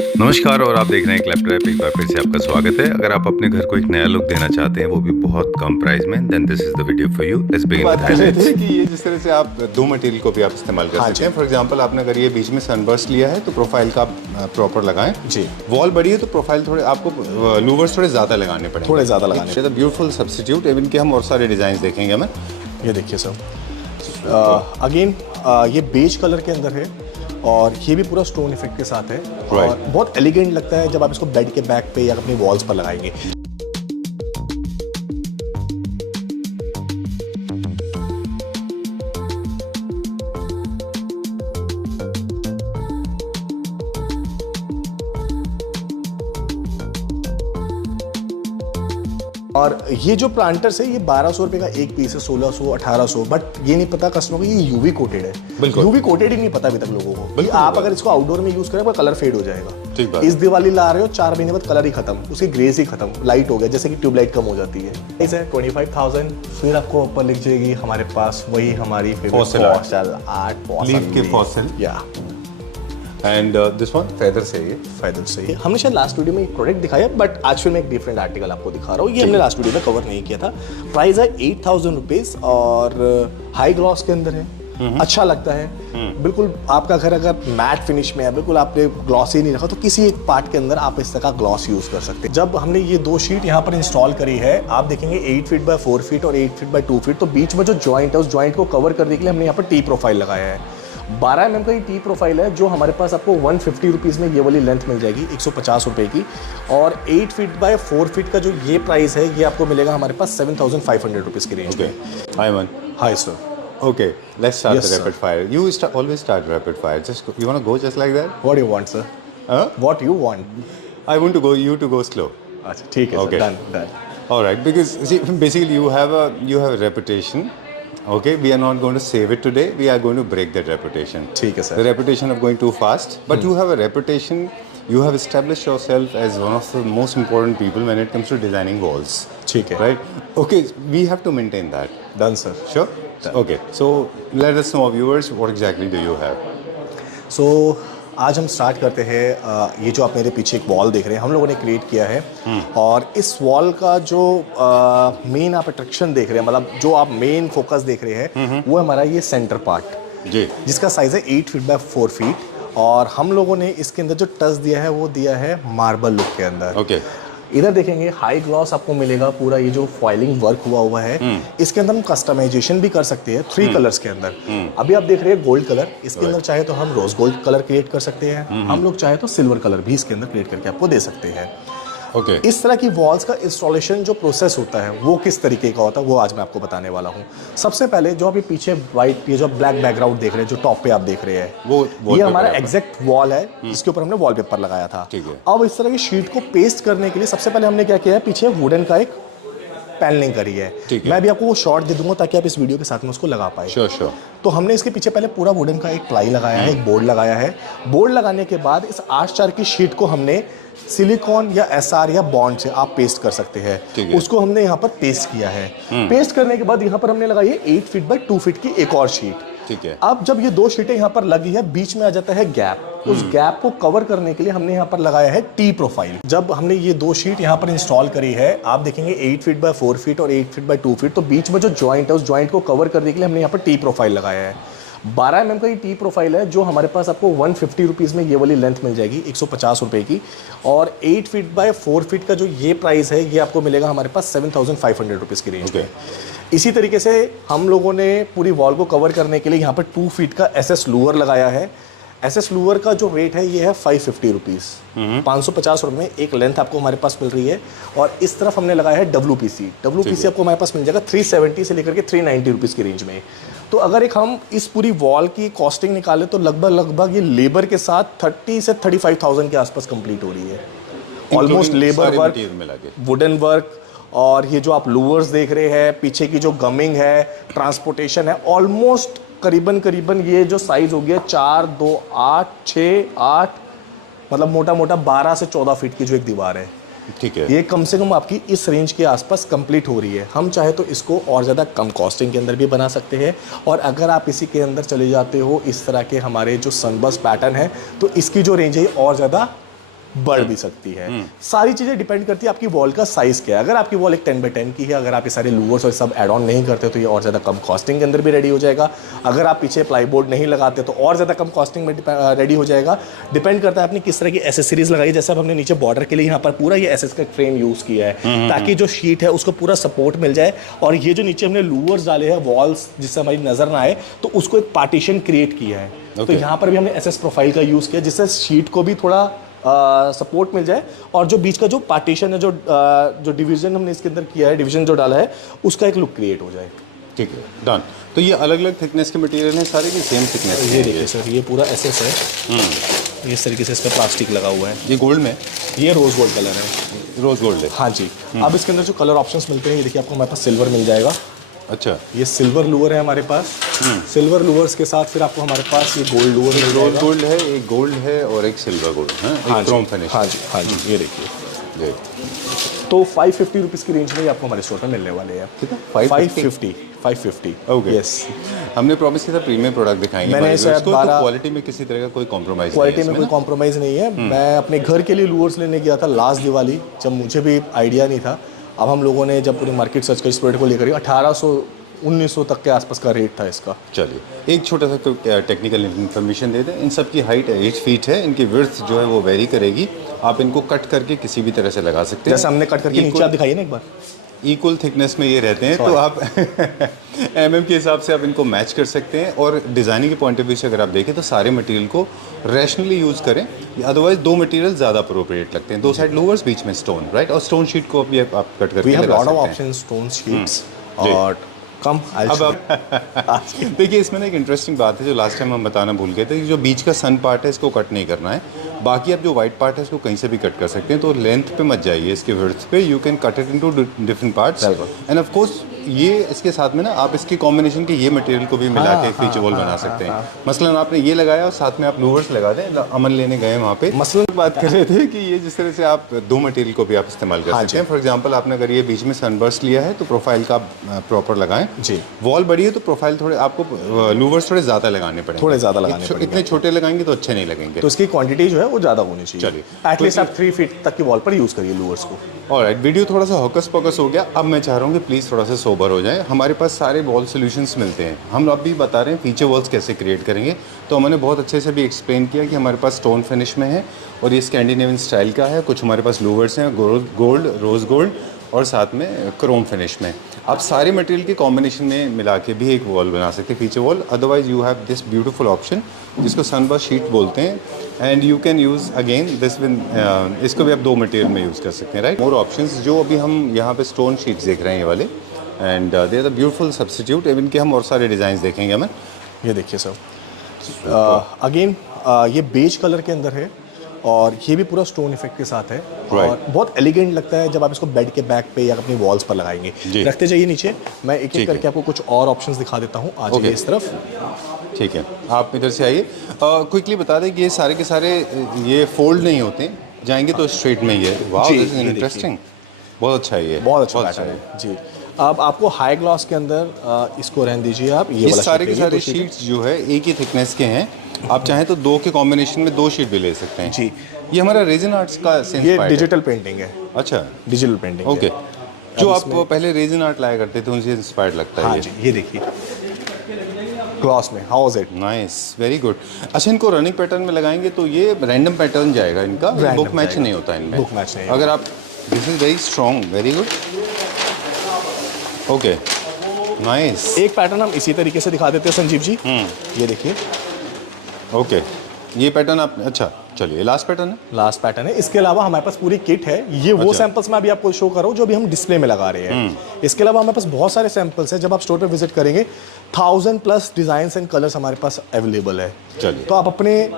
नमस्कार और आप देख रहे हैं क्लैपट्रैप। एक बार फिर से आपका स्वागत है। अगर आप अपने घर को एक नया लुक देना चाहते हैं वो भी बहुत कम प्राइस में, then this is the video for you. Let's begin with highlights. कि ये जिस तरह से आप दो मटेरियल को भी आप इस्तेमाल कर सकते हैं। फॉर एग्जांपल आपने अगर ये बीच में सनबर्स्ट लिया है तो प्रोफाइल का प्रॉपर लगाएं जी। वॉल बड़ी है तो प्रोफाइल थोड़े आपको लूवर्स थोड़े ज़्यादा लगाने पड़ेंगे, थोड़े ज़्यादा लगाने। Beautiful substitute. इवन के हम और सारे डिज़ाइन देखेंगे हमें। ये देखिए सर, अगेन ये बेज कलर के अंदर है और ये भी पूरा स्टोन इफेक्ट के साथ है और बहुत एलिगेंट लगता है जब आप इसको बेड के बैक पे या अपनी वॉल्स पर लगाएंगे। और ये जो प्लांटर्स है ये 1200 रुपए का एक पीस है, 1600 1800, बट ये नहीं पता कस्टमर को ये यूवी कोटेड है। यूवी कोटेड ही नहीं पता अभी तक लोगों को। आप अगर इसको आउटडोर में यूज करें तो कलर फेड हो जाएगा। इस दिवाली ला रहे हो 4 महीने बाद कलर ही खत्म, उसकी ग्रेस ही खत्म, लाइट हो गया, जैसे कि ट्यूबलाइट कम हो जाती है। ऐसे 25,000 फिर आपको ऊपर लिख जाएगी हमारे पास वही हमारी फेवरेट फॉसिल या एंड दिस वन फेदर से ये हमने शायद लास्ट वीडियो में एक प्रोडक्ट दिखाया, बट आज फिर मैं एक डिफरेंट आर्टिकल आपको दिखा रहा हूँ। ये हमने लास्ट वीडियो में कवर नहीं किया था। प्राइस है 8,000 रुपीज और हाई ग्लॉस के अंदर है। अच्छा लगता है बिल्कुल। आपका घर अगर मैट फिनिश में है, बिल्कुल आपने ग्लॉस ही नहीं रखा, तो किसी एक पार्ट के अंदर आप इस तरह का ग्लॉस यूज कर सकते हैं। जब हमने ये दो शीट यहाँ पर इंस्टॉल करी है, आप देखेंगे 8 फीट बाय 4 फीट और 8 फीट बाय 2 फीट, तो बीच में जो जॉइंट है उस जॉइंट को कवर करने के लिए हमने यहाँ पर टी प्रोफाइल लगाया है। 12 mm का ये टी प्रोफाइल है जो हमारे पास आपको 150 रुपीज़ में ये वाली लेंथ मिल जाएगी, 150 रुपये की। और 8 फीट बाय 4 फीट का जो ये प्राइस है ये आपको मिलेगा हमारे पास 7,500 रुपीज़ की रेंज में। Hi sir. Okay, let's start the rapid fire. You always start rapid fire. You want to go just like that? What do you want, sir? What you want? I want to go. You to go slow. अच्छा ठीक है, okay. Done. All right, because see, basically you have a reputation. Okay, we are not going to save it today. We are going to break that reputation. ठीक है sir. The reputation of going too fast, but you have a reputation. You have established yourself as one of the most important people when it comes to designing walls. ठीक है. Right? Okay, we have to maintain that. Done, sir. Sure. Okay, so let us know, viewers, what exactly do you have? So आज हम start करते हैं। ये जो आप मेरे पीछे एक वॉल देख रहे हैं हम लोगों ने क्रिएट किया है और इस वॉल का जो मेन आप अट्रैक्शन देख रहे हैं, मतलब जो आप मेन फोकस देख रहे हैं वो हमारा ये सेंटर पार्ट जी, जिसका साइज है 8 फीट बाय 4 फीट और हम लोगों ने इसके अंदर जो टच दिया है वो दिया है मार्बल लुक के अंदर। ओके इधर देखेंगे हाई ग्लॉस आपको मिलेगा, पूरा ये जो फॉइलिंग वर्क हुआ है। इसके अंदर हम कस्टमाइजेशन भी कर सकते हैं 3 कलर्स के अंदर। अभी आप देख रहे हैं गोल्ड कलर, इसके अंदर चाहे तो हम रोज गोल्ड कलर क्रिएट कर सकते हैं, हम लोग चाहे तो सिल्वर कलर भी इसके अंदर क्रिएट करके आपको दे सकते हैं। Okay. इस तरह की वॉल्स का इंस्टॉलेशन जो प्रोसेस होता है वो किस तरीके का होता है वो आज मैं आपको बताने वाला हूँ। सबसे पहले जो अभी पीछे वाइट ये जो ब्लैक बैकग्राउंड देख रहे हैं, जो टॉप पे आप देख रहे हैं, वो ये हमारा एग्जैक्ट वॉल है जिसके ऊपर हमने वॉलपेपर लगाया था। अब इस तरह की शीट को पेस्ट करने के लिए सबसे पहले हमने क्या किया है, पीछे वुडन का एक पैनलिंग करी है। मैं अभी आपको वो शॉट दे दूंगा ताकि आप इस वीडियो के साथ में उसको लगा पाए। श्योर। तो हमने इसके पीछे पहले पूरा वुडन का एक प्लाई लगाया है, एक बोर्ड लगाया है। बोर्ड लगाने के बाद इस 8x4 की शीट को हमने सिलिकॉन या एसआर या बॉन्ड से आप पेस्ट कर सकते हैं। उसको हमने यहाँ पर पेस्ट किया है। पेस्ट करने के बाद यहाँ पर हमने लगाई है 8 फीट बाय 2 फीट की एक और शीट। ठीक है। अब जब ये 2 शीटें यहाँ पर लगी है, बीच में आ जाता है गैप। उस गैप को कवर करने के लिए हमने यहाँ पर लगाया है टी प्रोफाइल। जब हमने ये 2 शीट यहाँ पर इंस्टॉल करी है, आप देखेंगे 8 फीट बाय 4 फीट और 8 फीट बाय 2 फीट, तो बीच में जो जॉइंट है उस जॉइंट को कवर करने के लिए हमने यहाँ पर टी प्रोफाइल लगाया है। 12 mm का ये टी प्रोफाइल है जो हमारे पास आपको 150 रुपीज़ में ये वाली लेंथ मिल जाएगी, 150 रुपये की। और 8 फीट बाय 4 फीट का जो ये प्राइस है ये आपको मिलेगा हमारे पास 7,500 रुपीज़ की रेंज में। इसी तरीके से हम लोगों ने पूरी वॉल को कवर करने के लिए यहाँ पर 2 फीट का एसएस लूअर लगाया है। एसएस लूअर का जो रेट है ये है 550 रुपीज़, 550 रुपये में एक लेंथ आपको हमारे पास मिल रही है। और इस तरफ हमने लगाया है WPC आपको हमारे पास मिल जाएगा 370 से लेकर के 390 रुपीज़ की रेंज में। तो अगर एक हम इस पूरी वॉल की कॉस्टिंग निकालें तो लगभग ये लेबर के साथ 30 से 35,000 के आसपास कंप्लीट हो रही है। Almost labour work, wooden work और ये जो आप लूवर्स देख रहे हैं, पीछे की जो गमिंग है, ट्रांसपोर्टेशन है, ऑलमोस्ट करीबन ये जो साइज हो गया 4, 2, 8, 6, 8, मतलब मोटा 12 से 14 फीट की जो एक दीवार है। ठीक है। ये कम से कम आपकी इस रेंज के आसपास कंप्लीट हो रही है। हम चाहे तो इसको और ज़्यादा कम कॉस्टिंग के अंदर भी बना सकते हैं। और अगर आप इसी के अंदर चले जाते हो इस तरह के हमारे जो सनबर्स्ट पैटर्न है, तो इसकी जो रेंज है और ज़्यादा बढ़ भी सकती है। सारी चीजें डिपेंड करती है आपकी वॉल का साइज क्या है। अगर आपकी वॉल एक 10x10 की है, अगर आप ये सारे लूवर्स और सब एड ऑन नहीं करते तो ये और ज़्यादा कम कॉस्टिंग के अंदर भी रेडी हो जाएगा। अगर आप पीछे प्लाईबोर्ड नहीं लगाते तो और ज़्यादा कम कॉस्टिंग में रेडी हो जाएगा। डिपेंड करता है आपने किस तरह की एसेसरीज लगाई। जैसे अब हमने नीचे बॉर्डर के लिए यहाँ पर पूरा ये एसएस का फ्रेम यूज़ किया है ताकि जो शीट है उसको पूरा सपोर्ट मिल जाए। और ये जो नीचे हमने लूवर्स डाले हैं वॉल्स जिससे हमारी नज़र ना आए, तो उसको एक पार्टीशन क्रिएट किया है। तो यहाँ पर भी हमने एसएस प्रोफाइल का यूज़ किया जिससे शीट को भी थोड़ा सपोर्ट मिल जाए और जो बीच का जो पार्टीशन है, जो डिवीजन हमने इसके अंदर किया है, डिवीजन जो डाला है, उसका एक लुक क्रिएट हो जाए। ठीक है, डन। तो ये अलग अलग थिकनेस के मटेरियल हैं सारे की सेम थिकनेस? ये देखिए सर, ये पूरा एसएस है। ये इस तरीके से इस पर प्लास्टिक लगा हुआ है। ये गोल्ड में? ये रोज गोल्ड कलर है। रोज गोल्ड है? हाँ जी। अब इसके अंदर जो कलर ऑप्शंस मिलते हैं, ये देखिए आपको हमारे पास सिल्वर मिल जाएगा। अच्छा, ये सिल्वर लूवर है हमारे पास। सिल्वर लूवर्स के साथ फिर आपको हमारे पास ये गोल्ड लूवर मिल रोज जाएगा। गोल्ड है, एक गोल्ड है और एक सिल्वर गोल्ड है, एक क्रोम फिनिश। हाँ जी, हाँ जी, ये देखिए। जी, तो 550 रुपीज़ की रेंज में ये आपको हमारे स्टोर पर मिलने वाले हैं। ठीक है, 550। ओके। यस। हमने प्रॉमिस किया था प्रीमियम प्रोडक्ट दिखाएंगे मैंने हमारे viewers को, तो 12 क्वालिटी में किसी तरह का कोई कॉम्प्रोमाइज़ क्वालिटी में कोई कॉम्प्रोमाइज़ नहीं है। मैं अपने घर के लिए लूवर्स लेने गया था लास्ट दिवाली, जब मुझे भी आइडिया नहीं था। अब हम लोगों ने जब पूरी मार्केट सर्च कर इस प्रोडक्ट को लेकर 1800-1900 तक के आसपास का रेट था इसका। चलिए, एक छोटा सा टेक्निकल इन्फॉर्मेशन दे दें। इन सब की हाइट 8 फीट है, इनकी विड्थ जो है वो वेरी करेगी। आप इनको कट करके किसी भी तरह से लगा सकते हैं। जैसे हमने कट करके नीचे आप दिखाइए ना एक बार। इक्वल थिकनेस में ये रहते हैं, तो आप एमएम के हिसाब से आप इनको मैच कर सकते हैं। और डिज़ाइनिंग के पॉइंट ऑफ व्यू से अगर आप देखें तो सारे मटेरियल को रैशनली यूज़ करें, अदरवाइज दो मटेरियल ज़्यादा अप्रोप्रिएट लगते हैं। दो साइड लूवर्स, बीच में स्टोन, राइट? और स्टोन शीट को भी आप कट करके लगा सकते हैं। Lot of options, stone sheets और कम। अब आप देखिए, इसमें ना एक इंटरेस्टिंग बात है जो लास्ट टाइम हम बताना भूल गए थे कि जो बीच का सन पार्ट है इसको कट नहीं करना है। बाकी आप जो वाइट पार्ट है इसको कहीं से भी कट कर सकते हैं। तो लेंथ पे मत जाइए, इसके विड्थ पे। You can cut it into different parts end of course ये इसके साथ में ना आप इसकी कॉम्बिनेशन के ये मटेरियल को भी मिला के फीचर वॉल बना सकते हैं। मसलन आपने ये लगाया और साथ में आप लूवर्स लगा दें। अमन लेने गए वहाँ पे, मसलन बात कर रहे थे कि ये जिस तरह से आप दो मटेरियल को भी आप इस्तेमाल कर सकते हैं। फॉर एग्जाम्पल, आपने अगर ये बीच में सनबर्स्ट लिया है तो प्रोफाइल का प्रॉपर लगाएं जी। वॉल बड़ी है तो प्रोफाइल थोड़े आपको लूवर्स थोड़े ज़्यादा लगाने पड़ेंगे, थोड़े ज़्यादा लगाने पड़ेंगे। इतने छोटे लगाएंगे तो अच्छे नहीं लगेंगे, तो इसकी क्वांटिटी जो है वो ज़्यादा होनी चाहिए। चलिए, एटलीस्ट आप 3 फीट तक की वॉल पर यूज़ करिए लूवर्स को। ऑलराइट, वीडियो थोड़ा सा हॉकस पॉकस हो गया। अब मैं चाह रहा हूँ कि प्लीज़ थोड़ा सा सोबर हो जाए। हमारे पास सारे वॉल सॉल्यूशंस मिलते हैं। हम अभी बता रहे हैं फीचर वॉल्स कैसे क्रिएट करेंगे। तो हमने बहुत अच्छे से भी एक्सप्लेन किया कि हमारे पास स्टोन फिनिश में है और ये स्कैंडिनेवियन स्टाइल का है। कुछ हमारे पास लूवर्स हैं, गोल्ड, रोज़ गोल्ड और साथ में क्रोम फिनिश में। आप सारे मटेरियल के कॉम्बिनेशन में मिला के भी एक वॉल बना सकते हैं, feature wall. Otherwise you have this beautiful option जिसको सनबर्स्ट शीट बोलते हैं and you can use again this with इसको भी आप दो मटेरियल में यूज़ कर सकते हैं, राइट? मोर ऑप्शंस जो अभी हम यहाँ पे स्टोन शीट्स देख रहे हैं ये वाले, and they are the beautiful substitute. Even के हम और सारे डिज़ाइन देखेंगे हमें। ये देखिए सर, अगेन ये बेज कलर के अंदर है और ये भी पूरा स्टोन इफेक्ट के साथ है और बहुत एलिगेंट लगता है जब आप इसको बेड के बैक पे या अपनी वॉल्स पर लगाएंगे। रखते जाइए नीचे, मैं एक एक करके आपको कुछ और ऑप्शंस दिखा देता हूँ। आ जाइए इस तरफ। ठीक है, आप इधर से आइए। क्विकली बता दें कि ये सारे के सारे ये फोल्ड नहीं होते, जाएंगे तो स्ट्रेट में ही है। वाह, दिस इज इंटरेस्टिंग, बहुत अच्छा है ये, बहुत अच्छा पैटर्न है जी। अब आपको हाई ग्लॉस के अंदर इसको रहने दीजिए आप। ये वाला सारे के सारे शीट्स जो है एक ही थिकनेस के हैं। आप चाहें तो दो के कॉम्बिनेशन में 2 शीट भी ले सकते हैं जी। ये हमारा रेजिन आर्ट्स का सेंस ये डिजिटल पेंटिंग है। अच्छा, डिजिटल पेंटिंग। ओके, जो आप पहले रेजिन आर्ट लाया करते थे उनसे इंस्पायर्ड लगता है। हाँ जी, ये देखिए ग्लॉस में। How is it? Nice, very good. अच्छा, इनको रनिंग पैटर्न में लगाएंगे तो ये रैंडम पैटर्न जाएगा इनका, बुक मैच नहीं होता इनमें। बुक मैच नहीं। अगर आप, this is very strong, very good, okay, nice. एक पैटर्न हम इसी तरीके से दिखा देते हैं संजीव जी। ये देखिए, ओके, ये पैटर्न आप, अच्छा चलिए, लास्ट पैटर्न है। लास्ट पैटर्न है। इसके अलावा हमारे पास पूरी किट है। ये वो सैंपल्स मैं अभी आपको शो कर रहा हूँ जो अभी हम डिस्प्ले में लगा रहे हैं। इसके अलावा हमारे पास बहुत सारे सैंपल्स हैं। जब आप स्टोर पे विजिट करेंगे 1000+ डिजाइन एंड कलर्स हमारे पास अवेलेबल है। चलिए, तो आप अपने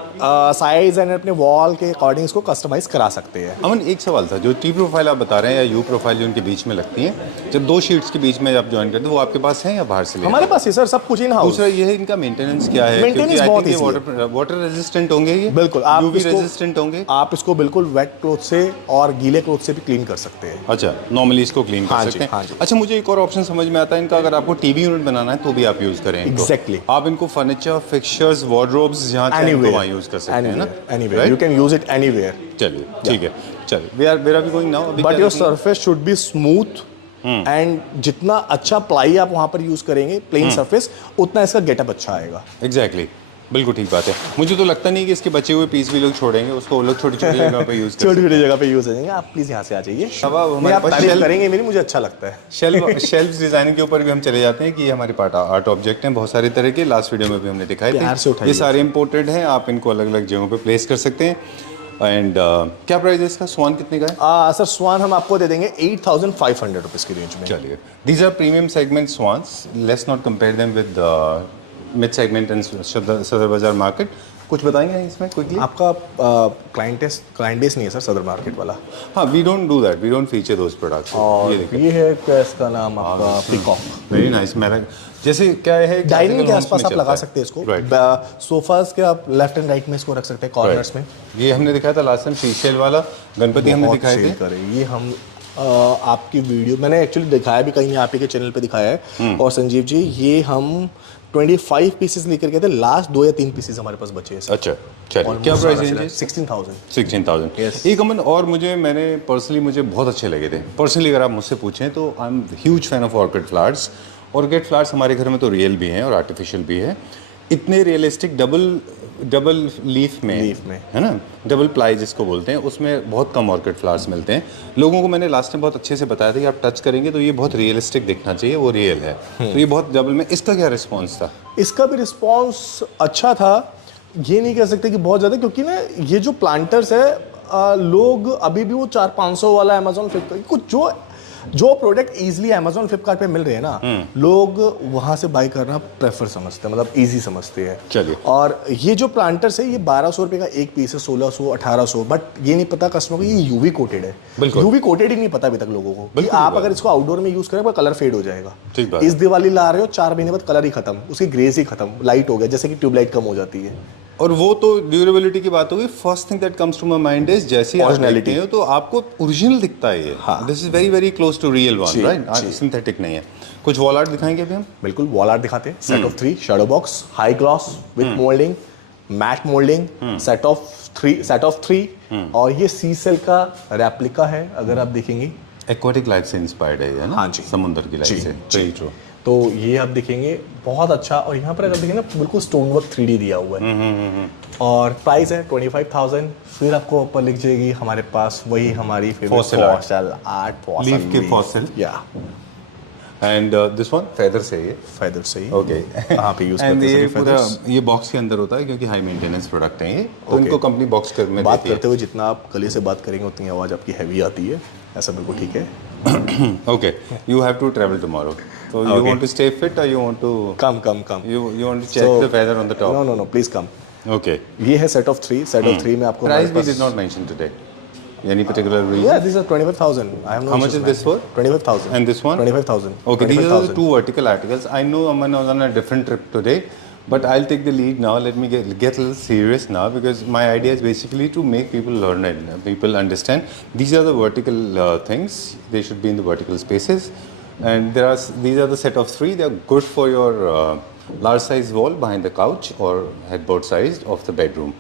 साइज एंड अपने वॉल के अकॉर्डिंग इसको कस्टमाइज करा सकते हैं। अमन, एक सवाल था, जो टी प्रोफाइल आप बता रहे हैं या यू प्रोफाइल जो उनके बीच में लगती है, जब 2 शीट्स के बीच में आप ज्वाइन करते हैं, वो आपके पास है या बाहर से? हमारे पास है सर, सब कुछ इन हाउस। दूसरा ये है, इनका मेंटेनेंस क्या है? मेंटेनेंस बहुत इजी है। वाटर रेजिस्टेंट होंगे ये? बिल्कुल, आप रेजिस्टेंट होंगे? आप इसको बिल्कुल वेट क्लोथ से और गीले क्लोथ से भी क्लीन कर सकते हैं। अच्छा, नॉर्मली इसको क्लीन कर हाँ सकते जी, हैं। हाँ जी। अच्छा, मुझे एक और ऑप्शन समझ में आता है इनका, अगर आपको टीवी यूनिट बनाना है तो भी आप यूज़ करें इनको। Exactly. आप इनको फर्नीचर, फिक्सचर्स, वार्डरोब्स जहाँ चाहे वहाँ यूज़ कर सकते हैं ना? Anywhere, you can use it anywhere. चलिए, ठीक है, चलिए, where are we going now? But your surface should be smooth and जितना अच्छा प्लाई आप वहां पर यूज करेंगे प्लेन सरफेस, उतना इसका गेटअप अच्छा आएगा। एग्जैक्टली, बिल्कुल ठीक बात है। मुझे तो लगता नहीं कि इसके बचे हुए पीस भी लोग छोड़ेंगे, उसको वो लोग छोटी छोटी जगह पे यूज़ कर छोटी छोटी जगह पे यूज हो जाएंगे। आप प्लीज यहाँ से आ जाइए। अब हमारे आप पास तारीफ शेल्फ- करेंगे मेरी, मुझे अच्छा लगता है। शेल्फ डिजाइनिंग के ऊपर भी हम चले जाते हैं कि ये हमारे पार्ट आर्ट ऑब्जेक्ट हैं बहुत सारे तरह के। लास्ट वीडियो में भी हमने दिखाए प्यार से थे। उठाइए। ये सारे इंपोर्टेड हैं, आप इनको अलग अलग जगहों पे प्लेस कर सकते हैं। एंड क्या प्राइस है इसका? स्वान कितने का है? सर स्वान हम आपको दे देंगे 8,500 रुपीज़ की रेंज में। चलिए, these are premium segment swans, let's not compare them with mid segment and Sadar Bazaar market. कुछ बताएंगे इसमें क्विकली? आपका क्लाइंट बेस नहीं है सर सदर मार्केट वाला। हाँ, we don't do that, we don't feature those products. और ये है क्या इसका नाम आपका, पीकॉक। Very nice. मेरा जैसे क्या है, डाइनिंग के आसपास आप लगा सकते हैं इसको। Right. सोफास के आप लेफ्ट एंड राइट में इसको रख सकते हैं, कॉर्नर्स में। ये हमने दिखाया था लास्ट टाइम शीशेल वाला गणपति हमने बहुत दिखाए सेल थे। करे ये हम आपकी वीडियो मैंने एक्चुअली दिखाया भी कहीं आप ही के चैनल पे दिखाया है। और संजीव जी, ये हम 25 पीसेस लेकर गए थे, लास्ट 2 या 3 पीसेस हमारे पास बचे हैं। अच्छा, चलिए, क्या प्राइस है? 16,000। 16,000। Yes. एक कमेंट और मैंने पर्सनली मुझे बहुत अच्छे लगे थे। पर्सनली अगर आप मुझसे पूछें तो I am huge fan of orchid flowers. Orchid flowers हमारे घर में तो रियल भी हैं और आर्टिफिशियल भी है। इतने रियलिस्टिक डबल लीफ में है ना, डबल प्लाई जिसको बोलते हैं, उसमें बहुत कम ऑर्किड फ्लावर्स मिलते हैं। लोगों को मैंने लास्ट टाइम बहुत अच्छे से बताया था कि आप टच करेंगे तो ये बहुत रियलिस्टिक दिखना चाहिए, वो रियल है। तो ये बहुत डबल में। इसका क्या रिस्पॉन्स था? इसका भी रिस्पॉन्स अच्छा था, ये नहीं कह सकते कि बहुत ज़्यादा, क्योंकि ना ये जो प्लांटर्स है लोग अभी भी वो 400-500 वाला अमेजोन फ्लिपकार्ट, कुछ जो प्रोडक्ट इजीली अमेजोन फ्लिपकार्ट पे मिल रहे हैं ना, लोग वहां से बाय करना प्रेफर समझते हैं, मतलब इजी समझते हैं। चलिए, और ये जो प्लांटर्स है ये 1,200 रुपये का एक पीस है, 1,600, 1,800। बट ये नहीं पता कस्टमर को ये यूवी कोटेड है। बिल्कुल। यूवी कोटेड ही नहीं पता अभी तक लोगों को कि आप अगर इसको आउटडोर में यूज करें कलर फेड हो जाएगा। ठीक बात। इस दिवाली ला रहे हो, 4 महीने बाद कलर ही खत्म, उसकी ग्रेस ही खत्म, लाइट हो गया, जैसे कि ट्यूबलाइट कम हो जाती है। और वो तो ड्यूरेबिलिटी की बात होगी। First thing that comes to my mind is जैसे आप देखते हो तो आपको ओरिजिनल दिखता है ये। This is very very close to real one, right? Synthetic नहीं है। कुछ वॉल आर्ट दिखाएंगे अभी हम? बिल्कुल, वॉल आर्ट दिखाते हैं। Set of 3 shadow box, high gloss with moulding, matte moulding, set of 3। और ये सी सेल का रेप्लिका है, अगर आप देखेंगे एक्वाटिक लाइफ से इंस्पायर्ड है ना? हाँ जी, समुद्र की लाइफ से। Very true. तो ये आप देखेंगे बहुत अच्छा। और यहाँ पर अगर देखेंगे ना, बिल्कुल स्टोन वर्क 3D दिया हुआ है। और प्राइस है 25,000। फिर आपको ऊपर लिख जाएगी हमारे पास वही हमारी Fossil आर्ट, लीफ के फॉसिल। या एंड दिस वन फेदर से है ये। फेदर से ही ओके। यहाँ पे यूज एंड करते ये हैं पूरा feathers। ये बॉक्स के अंदर होता है क्योंकि हाई मेंटेनेंस प्रोडक्ट है ये, तो Okay. इनको कंपनी बॉक्स में बात देती है। करते हुए जितना आप गले से बात करेंगे उतनी आवाज़ आपकी हैवी आती है, ऐसा बिल्कुल ठीक है। Okay, you have to travel tomorrow. So you Okay. want to stay fit or you want to come you want to check the feather on the top? No please come. Okay. ये है set of 3। Set of 3 में आपको Price we did not mention today. Any particular reason? Yeah, these are 25,000. I have no How much issues, is this man. for? 25,000. And this one? 25,000. Okay, these are the 25,000. two vertical articles. I know Aman was on a different trip today, but I'll take the lead now. Let me get a little serious now because my idea is basically to make people learn it, people understand. These are the vertical things. They should be in the vertical spaces. And these are the set of 3. They are good for your large size wall behind the couch or headboard size of the bedroom.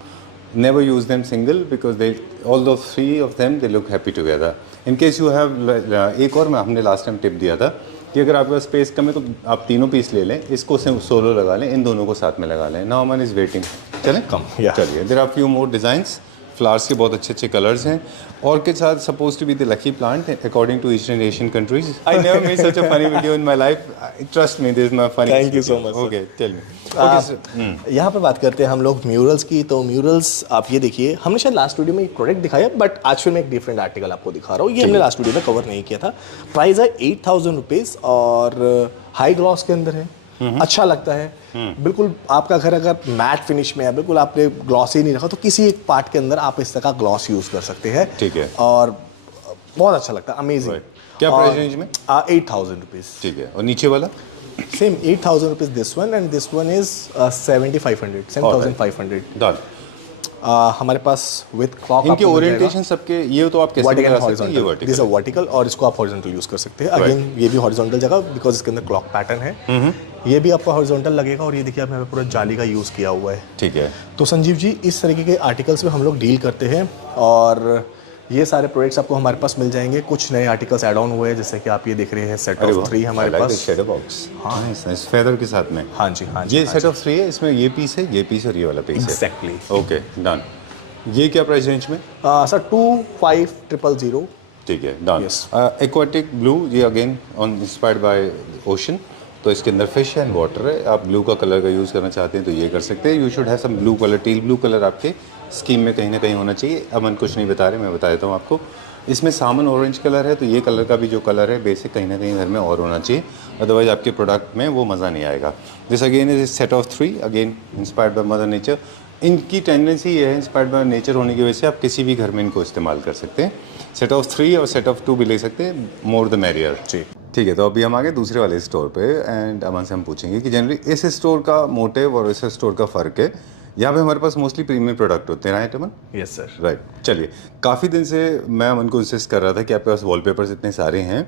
Never use them single because all the 3 of them they look happy together. In case you have एक और हमने last time tip दिया था कि अगर आपके पास space कम है तो आप तीनों पीस ले लें, इसको सोलो लगा लें, इन दोनों को साथ में लगा लें। Now Aman is waiting. चलें? चलिए। There are few more designs. Flowers के बहुत अच्छे अच्छे कलर्स हैं। Orchids are suppose to be the lucky plant according to Eastern Asian countries. I never made such a funny video in my life, trust me, this is my funny. Thank you so much, sir. Okay, tell me. यहाँ पे बात करते हैं हम लोग murals की। तो murals आप ये देखिए, हमने शायद लास्ट वीडियो में एक प्रोडक्ट दिखाया, बट आज फिर मैं एक डिफरेंट आर्टिकल आपको दिखा रहा हूँ। ये हमने लास्ट वीडियो में कवर नहीं किया था। प्राइस है 8,000 रुपीज़ और हाई ग्लॉस के अंदर है। अच्छा लगता है बिल्कुल। आपका घर अगर मैट फिनिश में है, बिल्कुल आपने ग्लॉस ही नहीं रखा, तो किसी एक पार्ट के अंदर आप इस तरह का ग्लॉस यूज कर सकते हैं। ठीक है। और बहुत अच्छा लगता है, अमेजिंग। क्या प्राइस रेंज में? 8,000 रुपीज़। ठीक है। और नीचे वाला same 8,000 rupees this one, and this one is 7,500 7,500। Done. हमारे पास विद क्लॉक इनके ओरिएंटेशन सबके ये तो आप कैसे वर्टिकल लगा सकते हैं? ये दिस वर्टिकल इज वर्टिकल और इसको आप हॉरिजॉन्टल यूज कर सकते हैं। अगेन ये भी हॉरिजॉन्टल जगह बिकॉज इसके अंदर क्लॉक पैटर्न है। ये भी आपका हॉरिजॉन्टल लगेगा और ये देखिए आपने पूरा जाली का यूज़ किया हुआ है। ठीक है। तो संजीव जी इस तरीके के आर्टिकल्स में हम लोग डील करते हैं और ये सारे प्रोडक्ट्स आपको हमारे पास मिल जाएंगे। कुछ नए आर्टिकल्स ऐड ऑन हुए हैं जैसे कि आप ये देख रहे हैं सेट ऑफ 3 हमारे पास शेडो बॉक्स। हाँ इस फेदर के साथ में। हाँ जी हाँ जी। ये सेट ऑफ 3 है, इसमें ये पीस है, ये पीस और ये वाला पीस है। एग्जैक्टली। Okay done. ये क्या प्राइस रेंज में? सर 25,000। ठीक है डन। Yes. एक्वाटिक ब्लू, ये again on inspired by ocean, तो इसके अंदर फिश एंड वाटर है। आप ब्लू का कलर का यूज़ करना चाहते हैं तो ये कर सकते हैं। You should have some blue colour, teal blue colour आपके स्कीम में कहीं ना कहीं होना चाहिए। अमन कुछ नहीं बता रहे, मैं बता देता हूँ आपको। इसमें सामन ऑरेंज कलर है, तो ये कलर का भी जो कलर है बेसिक कहीं ना कहीं घर में और होना चाहिए, अदरवाइज आपके प्रोडक्ट में वो मज़ा नहीं आएगा। This again is set of 3, again inspired by mother nature. इनकी टेंडेंसी ये है, इंस्पायर्ड बाय नेचर होने की वजह से आप किसी भी घर में इनको इस्तेमाल कर सकते हैं। सेट ऑफ 3 और सेट ऑफ 2 भी ले सकते हैं, मोर द मैरियर। जी ठीक है, तो अभी हम आ गए दूसरे वाले स्टोर पे एंड अमन से हम पूछेंगे कि जनरली इस स्टोर का मोटिव और इस स्टोर का फ़र्क है। यहाँ पे हमारे पास मोस्टली प्रीमियम प्रोडक्ट होते हैं, right Aman? Yes sir. Right. चलिए, काफ़ी दिन से मैं अमन को इंसिस्ट कर रहा था कि आपके पास वॉलपेपर्स इतने सारे हैं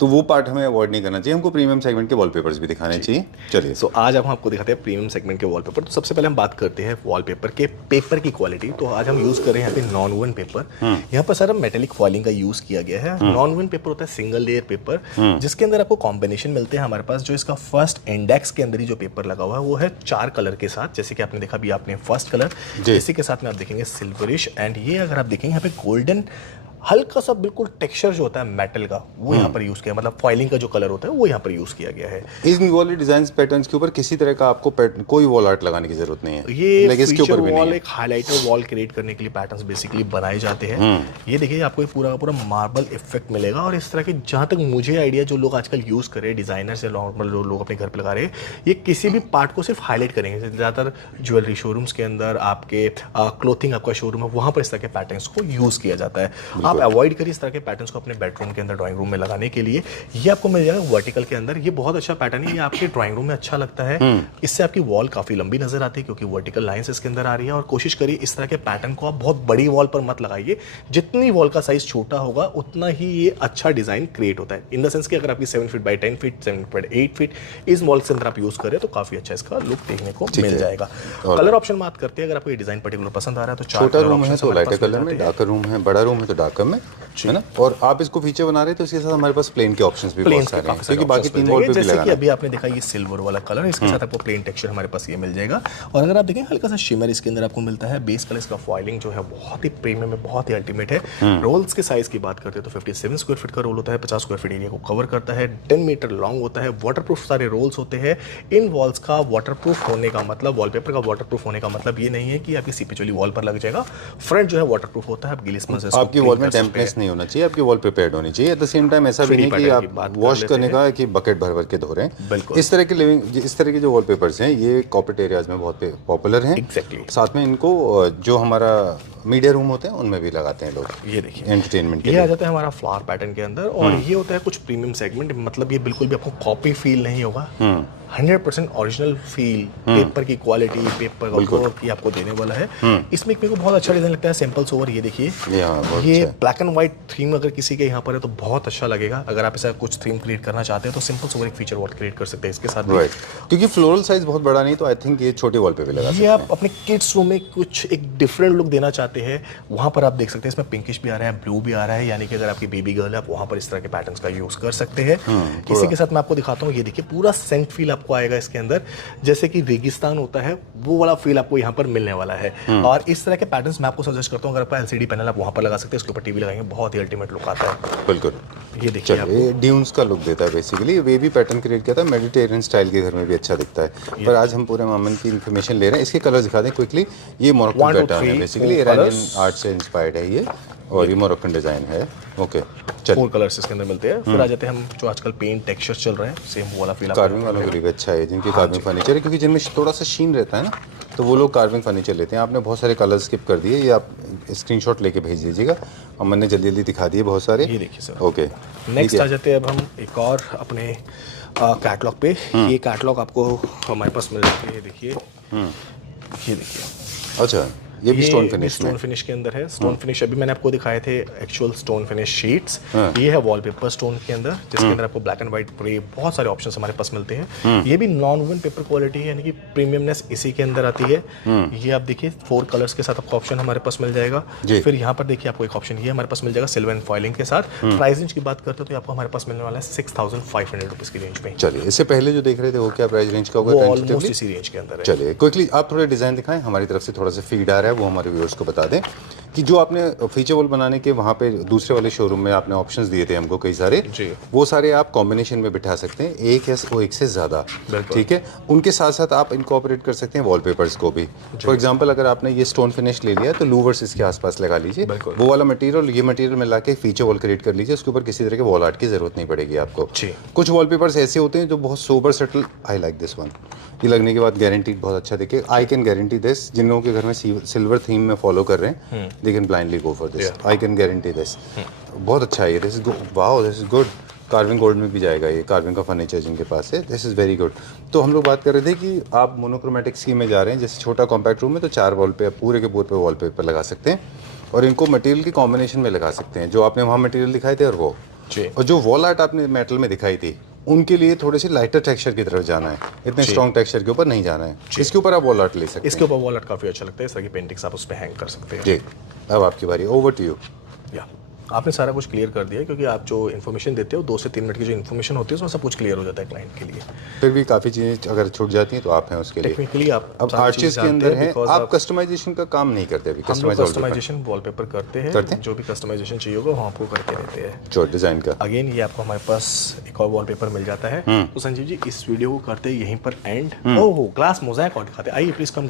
तो वो पार्ट हमें अवॉइड नहीं करना चाहिए, हमको प्रीमियम सेगमेंट के वॉलपेपर्स भी दिखाने चाहिए। चलिए, सो आज हम आपको दिखाते हैं प्रीमियम सेगमेंट के वॉलपेपर। तो सबसे पहले हम बात करते हैं वॉलपेपर के पेपर की क्वालिटी। तो आज हम यूज़ कर रहे हैं यहाँ पे नॉन वुवन पेपर। यहाँ पर सर मेटेलिक फॉइलिंग का यूज़ किया गया है। नॉन वुवन पेपर होता है सिंगल लेयर पेपर, जिसके अंदर आपको कॉम्बिनेशन मिलते हैं हमारे पास। जो इसका फर्स्ट इंडेक्स के अंदर ही जो पेपर लगा हुआ है वो है 4 कलर के साथ, जैसे कि आपने देखा भी, आपने फर्स्ट कलर, इसी के साथ में आप देखेंगे सिल्वरिश, एंड ये अगर आप देखेंगे यहाँ पे गोल्डन हल्का सा बिल्कुल टेक्सचर जो होता है मेटल का वो यहाँ पर यूज़ किया, मतलब फॉइलिंग का जो कलर होता है वो यहाँ पर यूज़ किया गया है। इन वाले डिजाइन पैटर्न्स के ऊपर किसी तरह का आपको कोई वॉल आर्ट लगाने की जरूरत नहीं है। ये इसके ऊपर भी वॉल नहीं एक हाइलाइटर वॉल क्रिएट करने के लिए पैटर्न्स बेसिकली बनाए जाते हैं। ये देखिए आपको आपको पूरा का पूरा मार्बल इफेक्ट मिलेगा। और इस तरह के, जहाँ तक मुझे आइडिया, जो लोग आजकल यूज़ कर रहे हैं, डिजाइनर्स या नॉर्मल जो लोग अपने घर पे लगा रहे हैं, ये किसी भी पार्ट को सिर्फ हाईलाइट करेंगे। ज़्यादातर ज्वेलरी शोरूम्स के अंदर, आपके क्लोथिंग आपका शोरूम है, वहाँ पर इस तरह के पैटर्न्स को यूज़ किया जाता है। आप अवॉइड करिए इस तरह के पैटर्न्स को अपने बेडरूम के अंदर, ड्राइंग रूम में लगाने के लिए। ये आपको मिल जाएगा वर्टिकल के अंदर। ये बहुत अच्छा पैटर्न है, ये आपके ड्राइंग रूम में अच्छा लगता है। इससे आपकी वॉल काफ़ी लंबी नजर आती है क्योंकि वर्टिकल लाइंस इसके अंदर आ रही है। और कोशिश करिए इस तरह के पैटर्न को आप बहुत बड़ी वॉल पर मत लगाइए। जितनी वॉल का साइज छोटा होगा उतना ही ये अच्छा डिजाइन क्रिएट होता है। इन द सेंस कि अगर आपकी 7 feet by 10 feet, 7 feet 8 feet इस वॉल के अंदर आप यूज करें तो काफी अच्छा इसका लुक देखने को मिल जाएगा। कलर ऑप्शन बात करते हैं, अगर आपको ये डिजाइन पर्टिकुलर पसंद आ रहा है तो छोटा रूम है तो लाइटर कलर में, डार्कर रूम है, बड़ा रूम है तो डार्कर में, है ना। और आप इसको फीचर बना रहे हैं तो इसके साथ हमारे पास प्लेन के ऑप्शंस भी बहुत सारे हैं, क्योंकि बाकी 3 वॉल पे भी जैसे लगाना कि है। अभी आपने देखा ये सिल्वर वाला कलर, इसके साथ आपको प्लेन टेक्सचर हमारे पास ये मिल जाएगा। और अगर आप देखें हल्का सा शिमर इसके अंदर आपको मिलता है। बेस कलर इसका फॉइलिंग जो है बहुत ही प्रीमियम है, बहुत ही अल्टीमेट है। रोल्स के साइज की बात करते हैं तो 57 स्क्वायर फीट का रोल होता है, 50 स्क्वायर फीट एरिया को कवर करता है, 10 मीटर लॉन्ग होता है, वाटरप्रूफ सारे रोल्स होते हैं। इन वॉल्स का वाटरप्रूफ होने का मतलब, वॉलपेपर का वाटरप्रूफ होने का मतलब ये नहीं है कि आपकी सीपी वॉल पर लग जाएगा। फ्रंट जो है वाटरप्रूफ होता है, आप गिलिस में आपकी वॉल में डैम्पनेस नहीं होना चाहिए, आपकी वॉल प्रिपेयर्ड होनी चाहिए। एट द सेम टाइम ऐसा भी नहीं कि आप वॉश करने का कि बकेट भर भर के धो रहे हैं। इस तरह के इस तरह के जो वॉलपेपर्स हैं ये कॉर्पोरेट एरियाज में बहुत पॉपुलर हैं। Exactly. साथ में इनको जो हमारा मीडिया रूम होते हैं उनमें भी लगाते हैं लोग। ये देखिए एंटरटेनमेंट के ये लिए आ जाता है हमारा फ्लावर पैटर्न के अंदर। और ये होता है कुछ प्रीमियम सेगमेंट, मतलब ये बिल्कुल भी आपको कॉपी फील नहीं होगा। 100% ओरिजिनल फील, पेपर की क्वालिटी, पेपर का वर्क ये आपको देने वाला है। इसमें मेरे को बहुत अच्छा डिजाइन लगता है, सिंपल सोवर। ये देखिए ये ब्लैक एंड व्हाइट थीम अगर किसी के यहाँ पर है तो बहुत अच्छा लगेगा। अगर आप ऐसा कुछ थीम क्रिएट करना चाहते हैं तो सिंपल सोवर एक फीचर वॉल क्रिएट कर सकते हैं इसके साथ। क्योंकि फ्लोरल साइज बहुत बड़ा नहीं, तो आई थिंक ये छोटे वॉल पे भी लगा सकते ये हैं। आप अपने किड्स रूम में कुछ एक डिफरेंट लुक देना चाहते हैं, वहाँ पर आप देख सकते हैं। इसमें पिंकिश भी आ रहा है, ब्लू भी आ रहा है, यानी कि अगर आपकी बेबी गर्ल है आप वहाँ पर इस तरह के पैटर्न्स का यूज कर सकते हैं। इसी के साथ मैं आपको दिखाता हूँ, ये देखिए पूरा सेंट फील आपको आएगा इसके अंदर, जैसे कि रेगिस्तान होता है वो वाला फील आपको यहाँ पर मिलने वाला है। और इस तरह के पैटर्न्स मैं आपको सजेस्ट करता हूँ, अगर आपका एलसीडी पैनल आप वहाँ पर लगा सकते हैं, उसके ऊपर टीवी लगाएंगे, बहुत ही अल्टीमेट लुक आता है। बिल्कुल। ये देखिए ये ड्यून्स का लुक देता है बेसिकली। वेवी पैटर्न क्रिएट किया था, मेडिटेरियन स्टाइल के घर में भी अच्छा दिखता है। पर आज हम पूरे मामन की इन्फॉर्मेशन ले रहे हैं। इसके कलर्स दिखा दें क्विकली। ये मोरक्कन पैटर्न है, बेसिकली इरानियन आर्ट से इंस्पायर्ड है ये, और ये मोरक्कन डिजाइन है। ओके, चलिए 4 कलर्स इसके अंदर मिलते हैं। फिर आ जाते हैं हम जो आजकल पेंट टेक्सचर चल रहा है, सेम वाला फील कार्विंग वालों के लिए भी अच्छा है, जिनकी कार्विंग फर्नीचर है, क्योंकि जिनमें थोड़ा सा शीन रहता है ना, तो वो लोग कार्विंग फर्नीचर लेते हैं। आपने बहुत सारे कलर स्किप कर दिए, ये आप स्क्रीनशॉट लेके भेज दीजिएगा। अमन ने जल्दी जल्दी दिखा दिए बहुत सारे। ये देखिए सर। ओके, नेक्स्ट आ जाते हैं अब हम एक और अपने कैटलॉग पे। ये कैटलॉग आपको हमारे पास मिल जाती है, देखिए ये देखिए। अच्छा ये भी स्टोन फिनिश में, स्टोन फिनिश के अंदर है। स्टोन फिनिश अभी मैंने आपको दिखाए थे एक्चुअल स्टोन फिनिश शीट्स, ये है वॉलपेपर स्टोन के अंदर, जिसके अंदर आपको ब्लैक एंड व्हाइट पूरे बहुत सारे ऑप्शंस हमारे पास मिलते हैं। ये भी नॉन वुवन पेपर क्वालिटी है, यानी कि प्रीमियमनेस इसी के अंदर आती है। ये आप देखिए 4 कलर्स के साथ आपको ऑप्शन हमारे पास मिल जाएगा। फिर यहाँ पर देखिए आपको एक ऑप्शन ये हमारे पास मिल जाएगा सिल्वर एंड फॉइलिंग के साथ। प्राइस रेंज की बात करते हो तो आपको हमारे पास मिलने वाला है 6500 रुपीज की रेंज में। चलिए, इससे पहले जो देख रहे थे वो क्या प्राइस रेंज का होगा? वो ऑलमोस्ट इसी रेंज के अंदर है। चलिए क्विकली आप थोड़े डिजाइन दिखाएं, हमारी तरफ से थोड़ा सा फीड आ रहा है, वो हमारे व्यूअर्स को बता दें कि जो आपने फीचर वॉल बनाने के वहाँ पे दूसरे वाले शोरूम में आपने ऑप्शंस दिए थे हमको कई सारे, वो सारे आप कॉम्बिनेशन में बिठा सकते हैं, एक या एक से ज़्यादा, ठीक है। उनके साथ साथ आप इनकॉर्पोरेट कर सकते हैं वॉलपेपर्स को भी। फॉर एग्जांपल अगर आपने ये स्टोन फिनिश ले लिया तो लूवर्स इसके आसपास लगा लीजिए, वो वाला मटेरियल ये मटेरियल मिला के फीचर वॉल क्रिएट कर लीजिए, उसके ऊपर किसी तरह के वॉल आर्ट की जरूरत नहीं पड़ेगी आपको। कुछ वॉलपेपर्स ऐसे होते हैं जो बहुत sober subtle, I like this one, ये लगने के बाद गारंटीड बहुत अच्छा दिखे। आई कैन गारंटी दिस, जिन लोगों के घर में सिल्वर थीम में फॉलो कर रहे हैं they can blindly go for this, I can guarantee this. बहुत अच्छा है ये, this is wow, this is good. Carving gold में भी जाएगा ये, कार्विंग का फर्नीचर जिनके पास है, दिस इज़ वेरी गुड। तो हम लोग बात कर रहे थे कि आप मोनोक्रोमेटिक स्कीम में जा रहे हैं, जैसे छोटा कॉम्पैक्ट रूम में तो 4 वॉल पे पूरे के पूरे पे वॉलपेपर लगा सकते हैं और इनको मटेरियल की कॉम्बिनेशन में लगा सकते हैं, जो आपने वहाँ मटेरियल दिखाए थे और जो वॉल आर्ट आपने मेटल में दिखाई थी उनके लिए थोड़े से लाइटर टेक्सचर की तरफ जाना है, इतने स्ट्रॉन्ग टेक्सचर के ऊपर नहीं जाना है। इसके ऊपर आप वॉल आर्ट ले सकते हैं, इसके ऊपर वॉल आर्ट काफ़ी अच्छा लगता है, इस तरह की पेंटिंग्स आप उस पर हैंग कर सकते हैं। जी, अब आपकी बारी, ओवर टू यू। या आपने सारा कुछ क्लियर कर दिया, क्योंकि आप जो इन्फॉर्मेशन देते हो 2 से 3 मिनट की जो इन्फॉर्मेशन होती है उसमें सब कुछ क्लियर हो जाता है क्लाइंट के लिए। फिर भी काफ़ी चीज़ें अगर छूट जाती हैं तो आप हैं उसके लिए। टेक्निकली आप अब आर्चेस के अंदर हैं, आप कस्टमाइजेशन का काम नहीं करते अभी? कस्टमाइजेशन वॉलपेपर करते हैं, जो भी कस्टमाइजेशन चाहिए होगा वो आपको करके देते हैं, जो डिज़ाइन का। अगेन ये आपको हमारे पास एक और वॉलपेपर मिल जाता है। तो संजीव जी इस वीडियो को करते हैं यहीं पर एंड। ओहो, ग्लास मोज़ेक और दिखाते, आइए प्लीज कम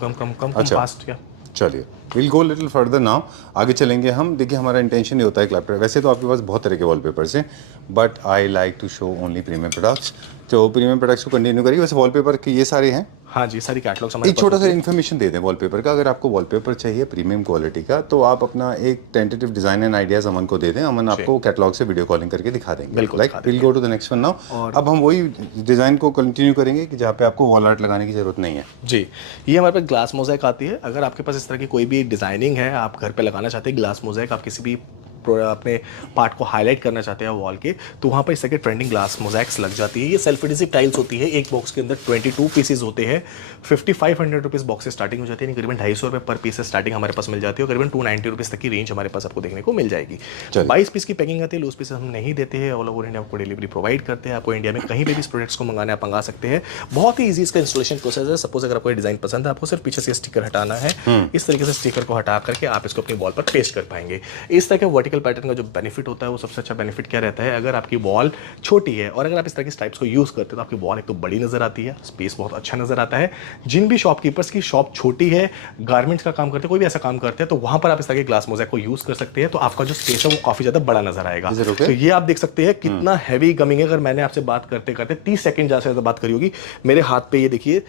फास्ट। क्या चलिए, will go little further now, आगे चलेंगे हम। देखिए हमारा इंटेंशन ये होता है क्लैप्टर, वैसे तो आपके पास बहुत तरह के वॉलपेपर्स हैं but I like to show only premium products, तो प्रीमियम प्रोडक्ट्स को कंटिन्यू करिए। वैसे वॉलपेपर के ये सारे हैं, हाँ जी, सारी कैटलॉग्स हमारे एक छोटा सा इन्फॉर्मेशन दे दें वॉलपेपर का। अगर आपको वॉलपेपर चाहिए प्रीमियम क्वालिटी का तो आप अपना एक टेंटेटिव डिजाइन एंड आइडियाज अमन को दे दें, अमन आपको कैटलॉग से वीडियो कॉलिंग करके दिखा देंगे। Like will go to the next one now. अब हम वही डिजाइन को कंटिन्यू करेंगे कि जहाँ पे आपको वॉल आर्ट लगाने की जरूरत नहीं है। जी, ये हमारे पास ग्लास मोज़ेक आती है। अगर आपके पास इस तरह की कोई भी डिजाइनिंग है, आप घर पे लगाना चाहते हैं ग्लास मोज़ेक, आप किसी भी अपने पार्ट को हाईलाइट करना चाहते हैं वॉल के, तो वहाँ पर इस तरह के ट्रेंडिंग ग्लास मोज़ेक्स लग जाती है। ये सेल्फ एडहेसिव टाइल्स होती है, एक बॉक्स के अंदर 22 पीसेज होते हैं। 5500 रुपीज़ बॉक्स से स्टार्टिंग हो जाती है, करीबन 250 रुपये पर पीस से स्टार्टिंग हमारे पास मिल जाती है, और करीबन 290 रुपीज़ तक की रेंज हमारे पास आपको देखने को मिल जाएगी। 22 पीस की पैकिंग आती है, लूज पीस हम नहीं देते हैं, ऑल ओवर इंडिया आपको डिलीवरी प्रोवाइड करते हैं। आपको इंडिया में कहीं भी इस प्रोडक्ट्स को मंगाने आप मंगा सकते हैं, बहुत ही ईजी इसका इंस्टॉलेशन प्रोसेस है। सपोज अगर आपको डिजाइन पसंद है, आपको सिर्फ पीछे से स्टिकर हटाना है, इस तरीके से स्टिकर को हटा करके आप इसको अपनी वॉल पर पेस्ट कर पाएंगे। इस तरह के वर्टिकल पैटर्न का जो बेनिफिट होता है, वो सबसे अच्छा बेनिफिट क्या रहता है, अगर आपकी वॉल छोटी है और अगर आप इस तरह की स्ट्राइप्स को यूज करते हैं तो आपकी वॉल एक तो बड़ी नजर आती है, स्पेस बहुत अच्छा नजर आता है। जिन भी शॉपकीपर्स की शॉप छोटी है, गारमेंट्स का काम करते हैं, कोई भी ऐसा काम करते हैं, तो वहां पर आप इस तरह के ग्लास मोज़ेक को यूज कर सकते हैं, तो आपका जो स्पेस है वो काफी ज्यादा बड़ा नजर आएगा। तो ये आप देख सकते हैं कितना हैवी गमिंग है। अगर मैंने आपसे बात करते करते 30 सेकंड ज्यादा बात करी होगी, मेरे हाथ पे ये देखिए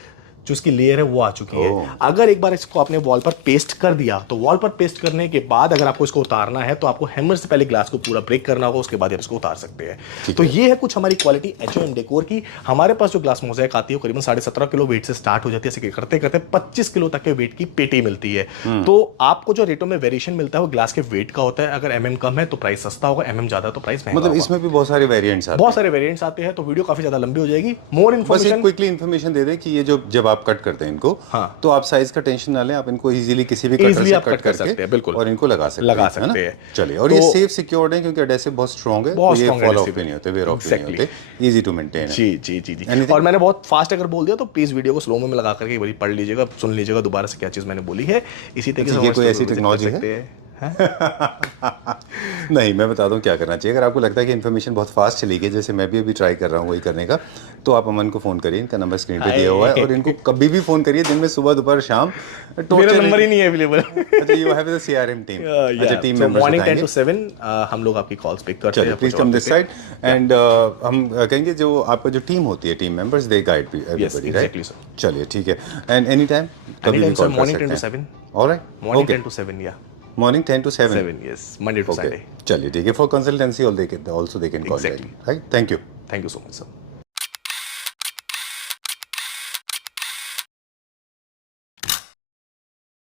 जो इसकी लेयर है वो आ चुकी है। अगर एक बार इसको आपने वॉल पर पेस्ट कर दिया, तो वॉल पर पेस्ट करने के बाद अगर आपको इसको उतारना है तो आपको हैमर से पहले ग्लास को पूरा ब्रेक करना होगा, उसके बाद आप इसको उतार सकते हैं। तो ये है कुछ हमारी क्वालिटी HOM डेकोर की। हमारे पास जो ग्लास मोज़ेक आती है करीबन 17.5 किलो वेट से स्टार्ट हो जाती है, करते करते 25 किलो तक के वेट की पेटी मिलती है। तो आपको जो रेटों में वेरिएशन मिलता है वो ग्लास के वेट का होता है। अगर MM कम है तो प्राइस सस्ता होगा, MM ज्यादा तो प्राइस महंगा। मतलब इसमें भी बहुत सारे वेरिएंट्स आते हैं, बहुत सारे वेरिएंट्स आते हैं, तो वीडियो काफी ज्यादा लंबी हो जाएगी। मोर इन्फॉर्मेशन, क्विकली इन्फॉर्मेशन दे दें कि ये जो जब आप कट करते हैं इनको, हाँ, तो आप साइज का टेंशन ना लें, आप इनको इजीली किसी भी कटर से कट कर सकते हैं, बिल्कुल, और इनको लगा सकते हैं। चलिए, और ये सेफ सिक्योर्ड है क्योंकि एडहेसिव बहुत स्ट्रांग है, तो ये फॉल ऑफ भी नहीं होते, वेयर ऑफ भी नहीं होते, इजी टू मेंटेन है। जी। और मैंने बहुत फास्ट अगर बोल दिया तो प्लीज वीडियो को स्लो में लगा करके एक बार पढ़ लीजिएगा, सुन लीजिएगा दोबारा से क्या चीज मैंने बोली है। इसी तरीके से कोई ऐसी टेक्नोलॉजी है नहीं, मैं बता दूं क्या करना चाहिए। अगर आपको लगता है कि इन्फॉर्मेशन बहुत फास्ट चली गई, जैसे मैं भी अभी ट्राई कर रहा हूँ वही करने का, तो आप अमन को फोन करिए, इनका नंबर स्क्रीन पे दिया हुआ है, और इनको कभी भी फोन करिए, दिन में, सुबह, दोपहर, शाम। मेरा नंबर ही नहीं है अवेलेबल। अच्छा, you have the CRM team, अच्छा, टीम मेंबर्स मॉर्निंग 10 to 7 हम लोग आपकी कॉल्स पिक करते हैं। Please come this side and हम कहेंगे जो आपका जो टीम होती है, टीम मेंबर्स, दे गाइड एवरीबॉडी, राइट? चलिए, ठीक है। एंड एनी टाइम, कभी भी कॉल कर सकते हैं। Morning 10 to 7, alright, morning 10 to 7, या Morning 10 to 7. 7, yes, Monday to Saturday. चलिए, ठीक है। For consultancy, also they can call. Exactly. Right? Thank you. Thank you so much, sir.